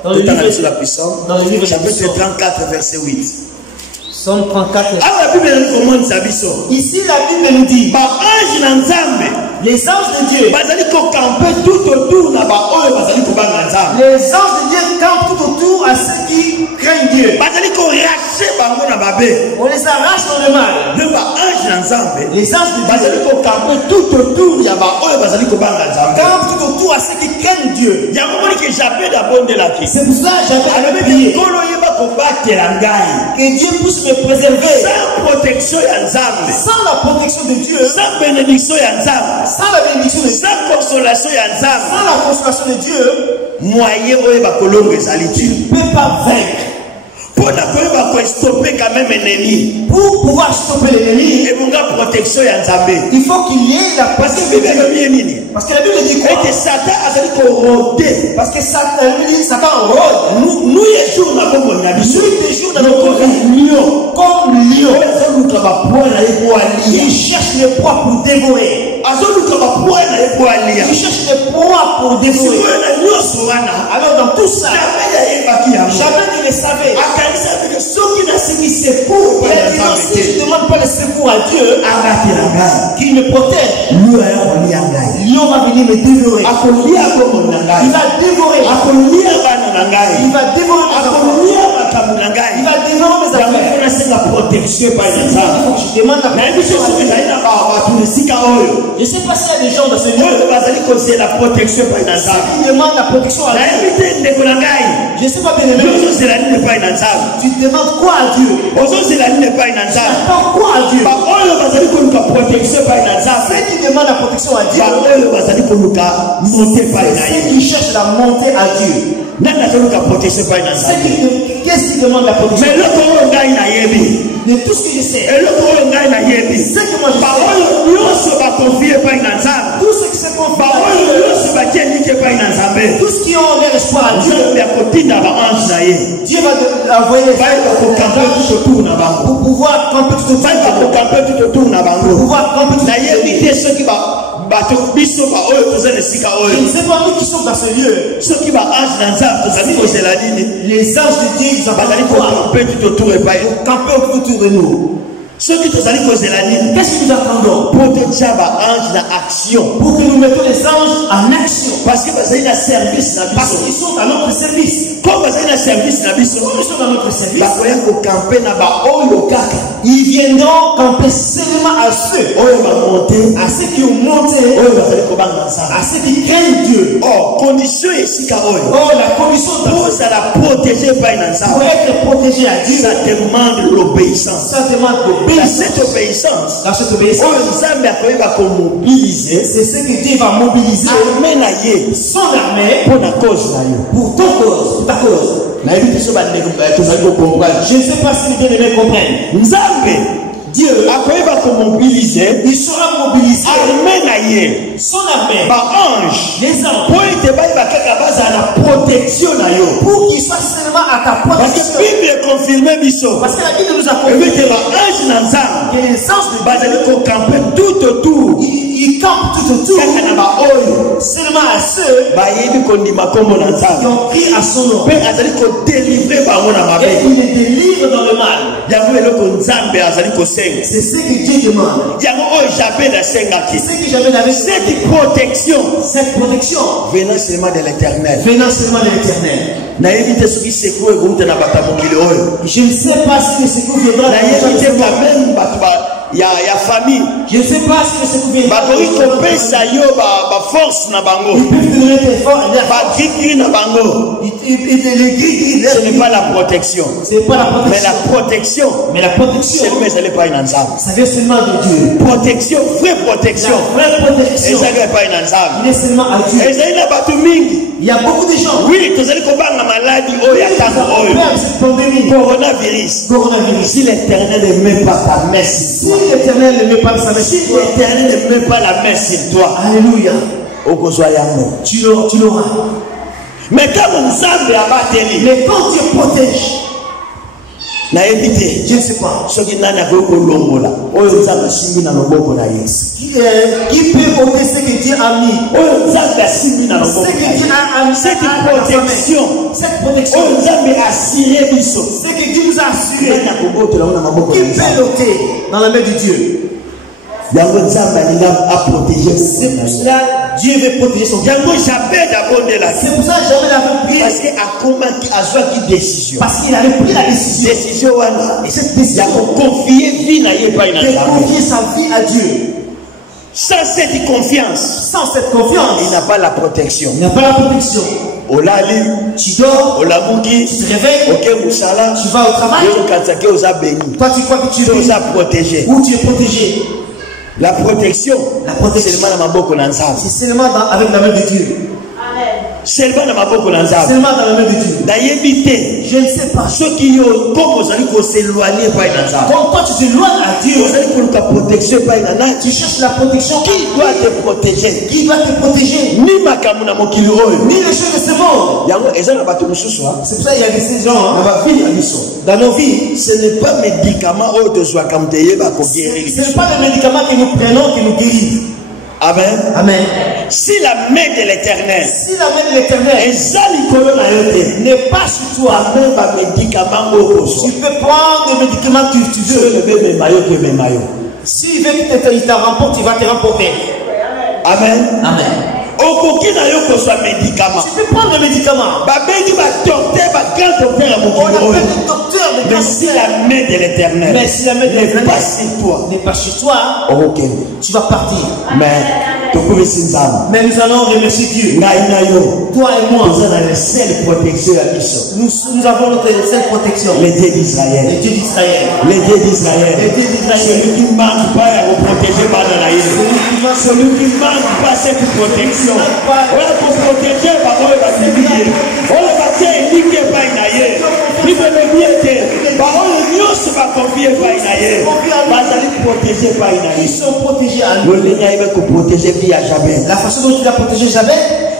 Dans le livre chapitre 34 verset 8. Psaume 34. Ici la Bible nous dit les anges de Dieu. Les anges de Dieu campent tout autour à ceux qui craignent Dieu. On les arrache dans le mal. Les anges de Dieu campent tout autour à ceux qui craignent Dieu. C'est pour ça que j'avais prié que Dieu puisse me préserver. Sans la protection de Dieu, sans la bénédiction de Dieu, sans la consolation de Dieu, tu ne peux pas vaincre. Pour pouvoir stopper l'ennemi, il faut qu'il y ait la protection de Dieu. Parce que la Bible dit quoi? Parce que Satan rôde. Nous les jours dans notre vie, comme lion. Il cherche le proie pour dévorer. Il cherche le proie pour dévorer. Alors dans tout ça, jamais ne le savait. Si tu ne demandes pas le secours à Dieu, qu'il me protège, Lion va venir me dévorer. Il va dévorer. Il va dévorer mes affaires. La protection par les enfants. Je demande la protection. Je ne sais pas s'il y a des gens dans ce lieu. La protection par les enfants. Qui demandent la protection à Dieu. Je ne sais pas bien aimé. Tu demandes quoi à Dieu? Tu demandes quoi à Dieu? Ceux qui demandent la protection à Dieu, ceux qui cherchent la montée à Dieu. Qu'est-ce qui demande la protection? De tout ce que je sais. C'est que moi je sais. Tout ce qui se confie à Dieu. Tout ce qui ont leur espoir à Dieu. Dieu va envoyer les anges pour pouvoir camper tout autour. Pour pouvoir camper tout autour. Je ne sais pas nous qui sommes dans ce lieu. Les anges de Dieu, ils ont camper autour de nous. Qu'est-ce que nous attendons? Pour que nous mettons les anges en action. Parce qu'ils sont à notre service. Comme ils sont dans notre service, ils viendront camper seulement à ceux qui ont monté, à ceux qui craignent Dieu. La condition pour être protégé à Dieu, ça demande l'obéissance. obéissance, dans cette obéissance, c'est ce que Dieu va mobiliser son armée pour ta cause. Je ne sais pas si les bien-aimés comprennent. Dieu, il sera mobilisé son armée, les anges, pour qu'il soit seulement à ta protection. Parce que la Bible nous a confirmé que les anges tout autour, ils campent tout autour, seulement à ceux qui ont pris à son nom, et il les délivre dans le mal. C'est ce que Dieu demande. C'est ce que j'avais avec cette protection venant seulement de l'éternel. Je ne sais pas si le secours viendra de il y a famille. Je ne sais pas si le secours viendra de force na bango. Ce n'est pas la protection. Mais la protection. Ça vient seulement de Dieu. Protection, vraie protection. Il est seulement à Dieu. Il y a beaucoup de gens. Oui, maladie, coronavirus. Si l'éternel ne met pas ta messe, si l'éternel ne met pas sa messe, si l'éternel ne met pas la messe sur toi, alléluia, tu l'auras. Mais quand Dieu protège, je ne sais pas. Qui peut ôter ce que Dieu a mis? Cette protection. Ce que Dieu nous a assuré. Qui peut l'ôter dans la main de Dieu? C'est pour cela Dieu veut protéger son peuple. C'est pour ça que jamais l'avait pris. Parce qu'il avait pris la décision. Et cette décision de confier sa vie à Dieu. Sans cette confiance, il n'a pas la protection. Tu dors, tu te réveilles, tu vas au travail. Toi tu crois que tu es protégé. Où tu es protégé. La protection, c'est seulement avec la main de Dieu. Seulement dans la main de Dieu. Je ne sais pas. Ceux qui ont comme s'éloigner par quand toi tu t'éloignes à Dieu, tu cherches la protection. Qui doit te protéger? Qui doit te protéger? Ni les choses de ce monde. C'est pour ça qu'il y a des gens dans nos vies. Ce n'est pas médicament ce n'est pas le médicament que nous prenons qui nous guérit. Amen. Amen. Si la main de l'éternel n'est pas sur toi, tu peux prendre le médicament que tu veux. S'il veut qu'il te remporte, il va te remporter. Amen. Amen. Tu peux prendre le médicament. On appelle le docteur. Mais si la main de l'éternel n'est pas sur toi, tu vas partir. Mais nous allons remercier Dieu. Toi et moi, nous avons notre seule protection. Les dieux d'Israël. Celui qui ne manque pas à vous protéger par la naïve. Celui qui ne manque pas cette protection. On va vous protéger par le bâtiment. On va éduquer par une aïe. Il veut le bien dire. Parole de Dieu se va confier par une aïe. Pas aller protéger par une aïe. Ils sont protégés à lui. La façon dont tu l'as protégé Jabez.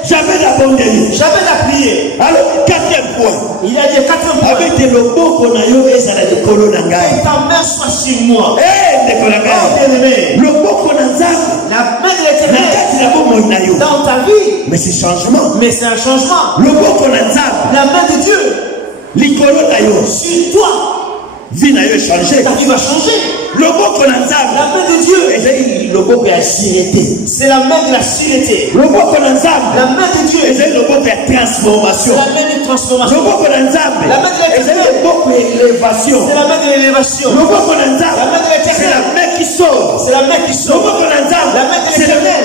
Jamais la bonne nuit. Jamais la prière. Alors, quatrième point. Il a dit quatrième point. Avec des lobos qu'on a eu et ça a été colonangai. Que ta main soit sur moi. Eh, des colonangai. Le beau qu'on a la main de l'éternel. Dans ta vie. Mais c'est changement. C'est un changement. Le beau qu'on a la main de Dieu. L'icolonayo. Sur toi. Vie n'a changé. Ta vie va changer. Le beau qu'on a la main de Dieu. Le beau qui a sûreté. C'est la main de la sûreté. Le beau qu'on a la main de Dieu. Le beau qui a transformation. La main de transformation. Le beau qu'on a la main de l'éternel. Le beau qui a élévation. C'est la main de l'élévation. Le beau qu'on a la main de l'éternel. C'est la main qui sauve. C'est la main qui sauve. Le beau qu'on a la main de l'éternel.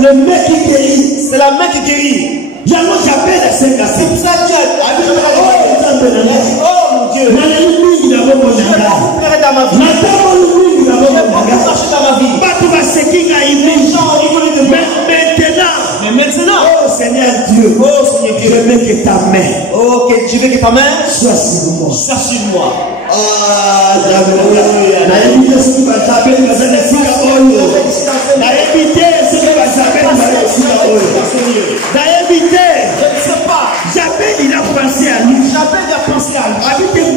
Le main qui guérit. C'est la main qui guérit. J'appelle la Sainte C'est pour ça que Dieu a dit, oh mon Dieu. je vais dans ma vie. J'ai beaucoup marché dans ma vie. Les gens ont rigolé de moi. Mais maintenant, oh Seigneur Dieu, je veux que ta main, je veux que ta main soit sur moi. J'appelle, il a pensé à lui.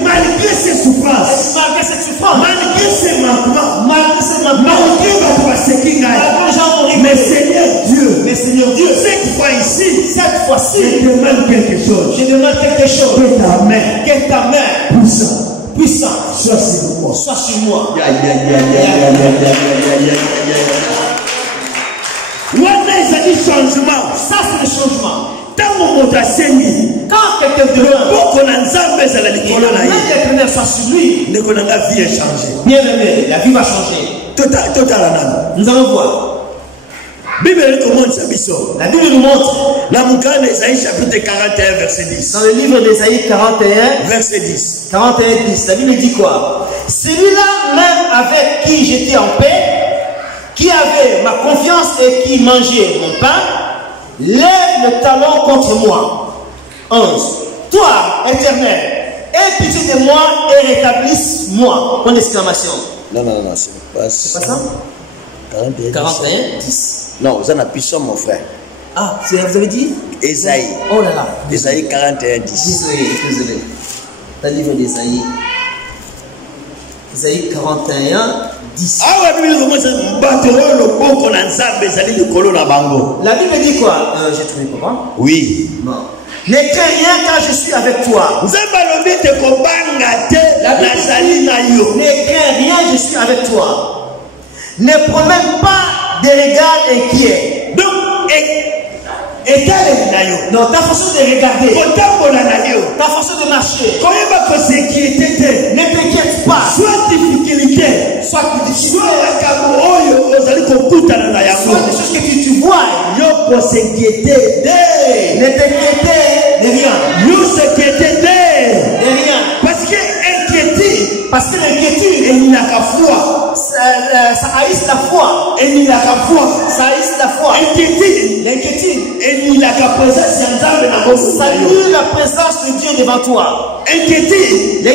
Malgré ses souffrances, malgré ses manquements, malgré mais Seigneur Dieu, cette fois-ci, je demande quelque chose. Que ta main puissante soit sur moi. Ça, c'est le changement. Quand quelqu'un demande soit sur lui, bien aimé, la vie va changer. Nous allons voir. La Bible nous montre. Dans chapitre 41, verset 10. Dans le livre d'Ésaïe 41, verset 10. 41, 10. La Bible dit quoi? Celui-là même avec qui j'étais en paix, qui avait ma confiance et qui mangeait mon pain, lève le talon contre moi. 11. Toi, Éternel, aie pitié de moi et rétablisse-moi. Point d'exclamation. Non, c'est pas ça. 41, 10. Non, vous en avez plus mon frère. Ah, vous avez dit Ésaïe. Oh là là. Ésaïe 41, 10. Désolé. Dans le livre d'Ésaïe. Ésaïe 41, 10. La Bible dit quoi? J'ai trouvé papa. Oui. Non. Ne crains rien car je suis avec toi. La Bible dit, ne crains rien, je suis avec toi. Ne promène pas des regards inquiets. Donc, non, ta façon de regarder, ta façon de marcher, ne t'inquiète pas. Soit difficulté, soit des choses que tu vois, ne t'inquiète de rien. Parce que l'inquiétude, ça haïsse la foi. Ça haïsse la foi. L'inquiétude, ça nuit la présence de Dieu devant toi. L'inquiétude,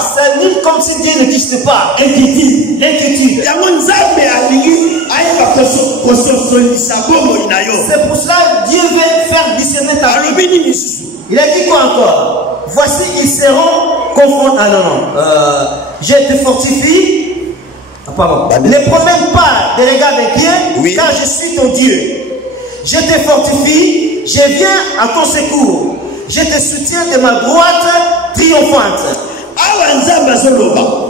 ça nuit comme si Dieu n'existe pas. L'inquiétude. C'est pour cela que Dieu veut faire discerner ta vie. Il a dit quoi encore? Voici, ils seront confondus. Ah non. Je te fortifie. Pardon. Ne promène pas des regards inquiets, car je suis ton Dieu. Je te fortifie, je viens à ton secours. Je te soutiens de ma droite triomphante.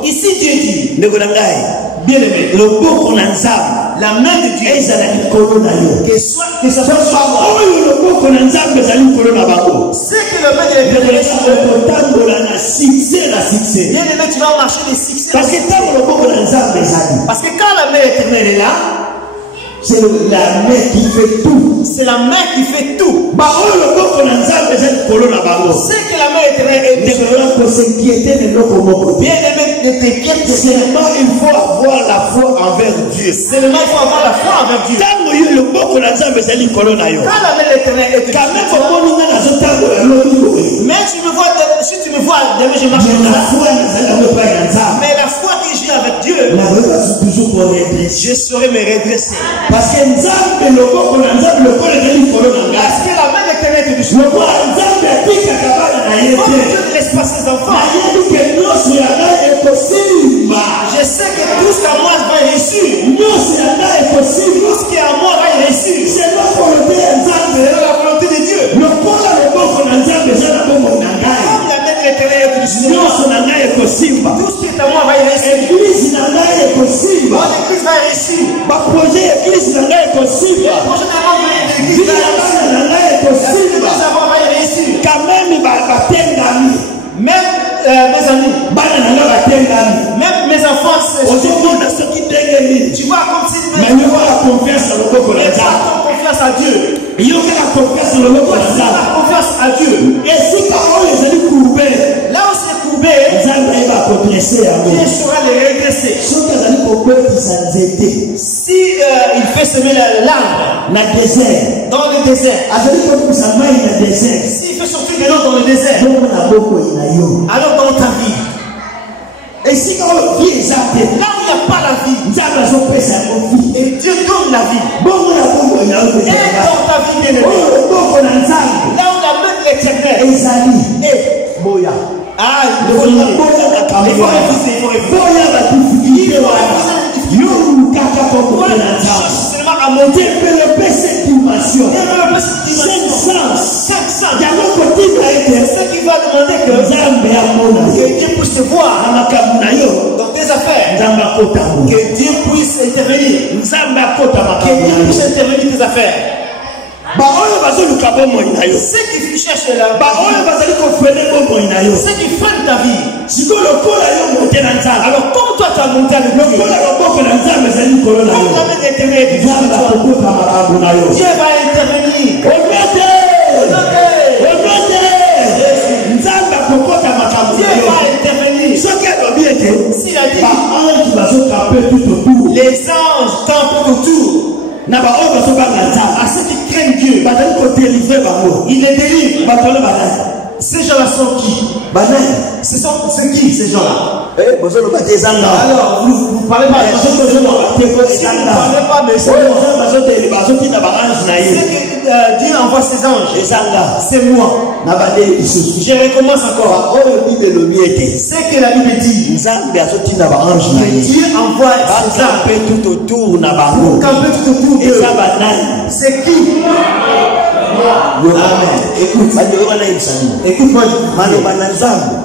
Ici Dieu dit, bien aimé, la main de Dieu, que ce soit ce que le main de l'Éternel, bien aimé, tu vas marcher de succès. Parce que quand la main éternelle est là, c'est la main qui fait tout. C'est la main qui fait tout. C'est que la main éternelle est bien aimé, ne t'inquiète. Seulement il faut avoir la foi envers Dieu. Seulement il faut avoir la foi envers Dieu. Quand la main éternelle est là, mais si tu me vois, je marche comme ça. Mais la foi que j'ai avec Dieu, je saurai me redresser. Parce que la main éternelle est du Dieu ne laisse pas ses enfants. Je sais que tout ce qu'à moi va réussir. Tout ce qui est à moi va réussir. C'est la volonté de Dieu. Comme la main de l'éternel est du Seigneur. Tout ce qui est à moi va réussir. L'église va réussir. Le projet de l'église va réussir. Quand même, même mes amis, même mes enfants, tu vois comme si confiance à Dieu. Confiance à Dieu. Et si parole les courbés, là Dieu saura les redresser. Si il fait semer l'arbre dans le désert, s'il fait sortir de l'eau dans le désert, alors dans ta vie, et si là où il n'y a pas la vie, et Dieu donne la vie, et dans ta vie bien-aimée, là où la main de l'Éternel, et Boya. Ah, il faut seulement à monter cette dimension. C'est ce qui va demander que Dieu puisse te voir dans tes affaires. Que Dieu puisse intervenir. Que Dieu puisse intervenir dans tes affaires. Ceux qui cherchent là, ceux qui freinent ta vie. Alors comme toi tu as monté avec Dieu, comme la main d'Éternel, Dieu va intervenir. Dieu va intervenir. S'il a dit, les anges campent autour. À ceux qui craignent Dieu, il les délivre. Ces gens-là sont qui? C'est qui ces gens-là? Alors, vous parlez pas de gens. Si vous ne parlez pas, mais c'est Dieu envoie ses anges. C'est moi. Je recommence encore. C'est que la Bible dit. Dieu envoie ses anges. Tout autour d'eux. C'est qui? Amen. Écoute-moi.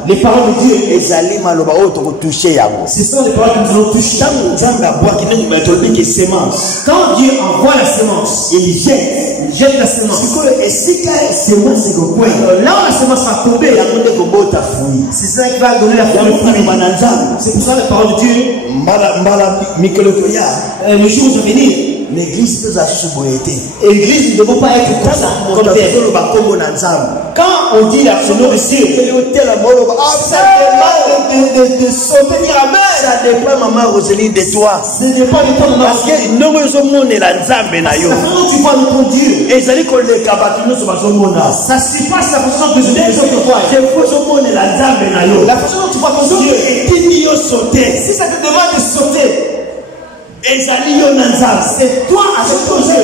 Les paroles de Dieu, ce sont les paroles que nous allons toucher. Quand Dieu envoie la semence, il jette la semence. Là où la semence va tomber, c'est ça qui va donner la fruit. C'est pour ça les paroles de Dieu. Le jour où je vais venir, l'église ne doit pas être comme ça. Quand on dit la nom de Dieu, ça demande de sauter, dire Amen. Ça dépend, maman Rosalie, de toi. Ce n'est pas de toi, maman. Parce que nous sommes la nzambe na yo. Tu vois ton Dieu. Et ça dit que les cabanes nous sommes ça se passe la façon que je vois. La façon dont tu vois ton Dieu. Si ça te demande de sauter, c'est toi avec ton Dieu.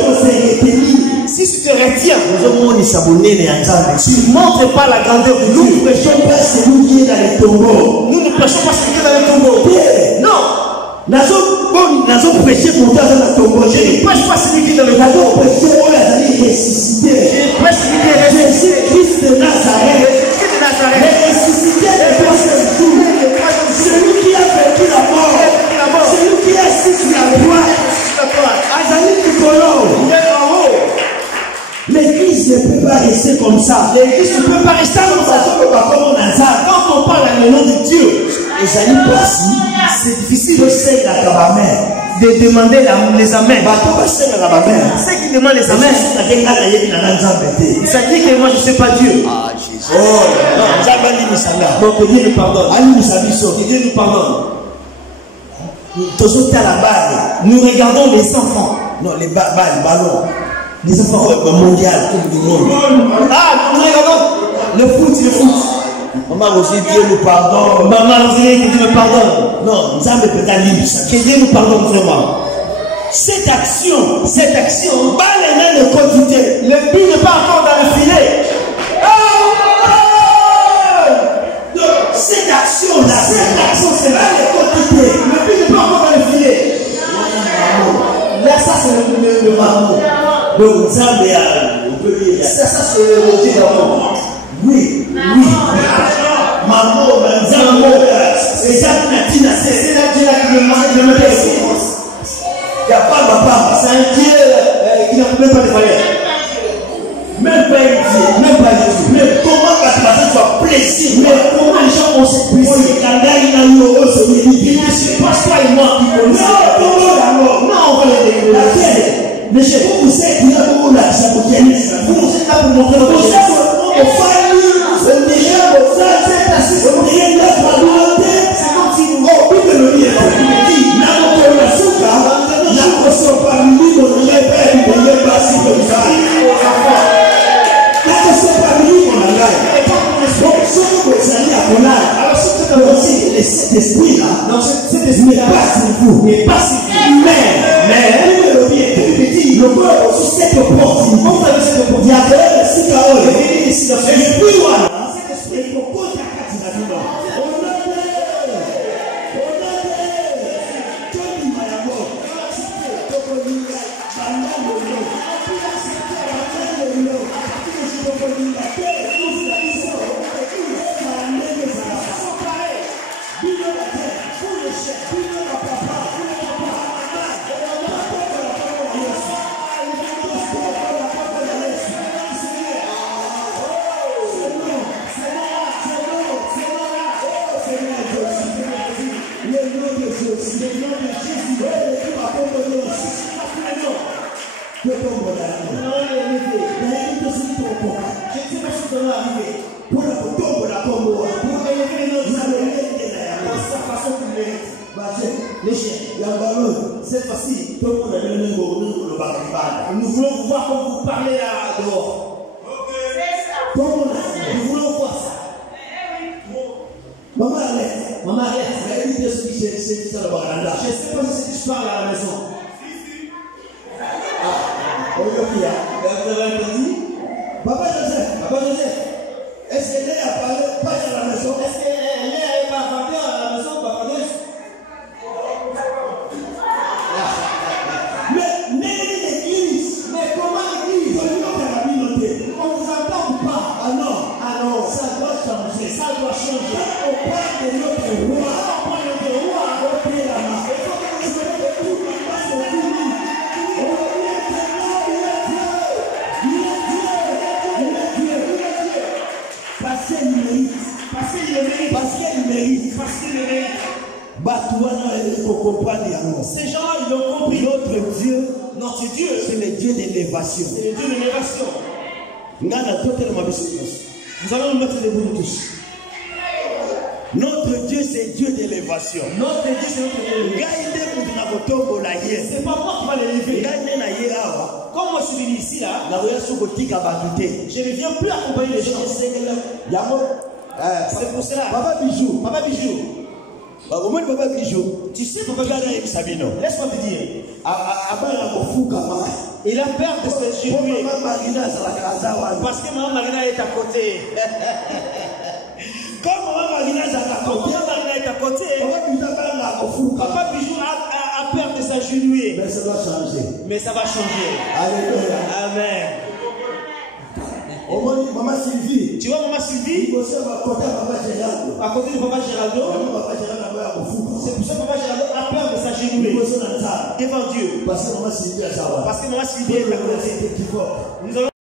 Si tu te retiens, tu ne montres pas la grandeur de Dieu. Nous ne prêchons pas celui qui est dans les tombeaux. Nous ne prêchons pas celui qui est dans les tombeaux. Non. Je ne prêche pas celui qui est dans le tombeau. Je prêche celui qui est ressuscité. Christ de Nazareth. Ressuscité de celui qui a vaincu la mort. Celui qui est assis sur la croix. Azali Nicolo. L'église ne peut pas rester comme ça. L'église ne peut pas rester comme ça. Quand on parle dans le nom de Dieu, c'est difficile de demander les amens. Ceux qui demandent les amens, ça dit que moi je ne sais pas Dieu. Donc que Dieu nous pardonne. Que Dieu nous pardonne. Nous regardons les enfants. Non, les ballons. Les enfants mondial, comme du monde. Ah, nous regardons le foot. Maman Rosalie, Dieu nous pardonne. Maman Rosalie, que Dieu nous pardonne. Non, nous avons peut-être libre. Que Dieu nous pardonne vraiment. Cette action, le but n'est pas encore dans le filet. Cette action-là, c'est là le côté. Le but n'est pas encore dans le filet. Là, ça c'est le marmot. Donc, ça c'est le Dieu d'amour. Oui. Maman, c'est ça qui n'a c'est là qui me fait. Il n'y a pas papa. C'est un Dieu qui n'a même pas de valeur. Même pas Dieu. Mais comment la personne soit plaisir? Mais comment les gens vont se plaisir? C'est pas toi et moi qui connaissons. Non, on va les dégueuler. Mais chez vous, vous êtes là pour la sabotianisme. Vous êtes là pour montrer votre chose. C'est comme si cet esprit-là, dans cet esprit-là, n'est pas si vous. Mais, le corps a aussi cette opportunité. Quand vous avez cette opportunité, il y a cet esprit, voilà. Cet esprit, il faut qu'on cette fois-ci, nous voulons vous voir comme vous parlez là dehors. Nous voulons voir ça. Maman arrête. Je sais pas si tu parles à la maison. Vous avez entendu? Papa Joseph, est-ce qu'elle est à parler pas à la maison? Est-ce qu'elle est à parler à la maison? Mais comment l'église? On vous entend ou pas? Ah non. Ça doit changer. On parle de notre roi. Parce qu'il mérite. Ces gens ils ont compris. Notre Dieu, c'est le Dieu d'élévation. Nous allons nous mettre debout nous tous. Notre Dieu, c'est Dieu d'élévation. C'est pas moi qui va l'élever. Comme moi je suis venu ici là, je ne viens plus accompagner les gens. C'est pour cela. Papa Bijou. Tu sais, Papa Bijou, laisse-moi te dire. Il a peur de se gérer. Parce que Maman Marina est à côté. Comme Maman Marina est à côté, Papa Bijou a peur de s'agenouiller. Mais ça va changer. Alléluia. Amen. Maman Sylvie. Tu vois Maman Sylvie? À côté de Papa Géraldo. C'est pour ça que Papa Géraldo a peur de s'agenouiller devant Dieu. Parce que Maman Sylvie est à côté. Nous allons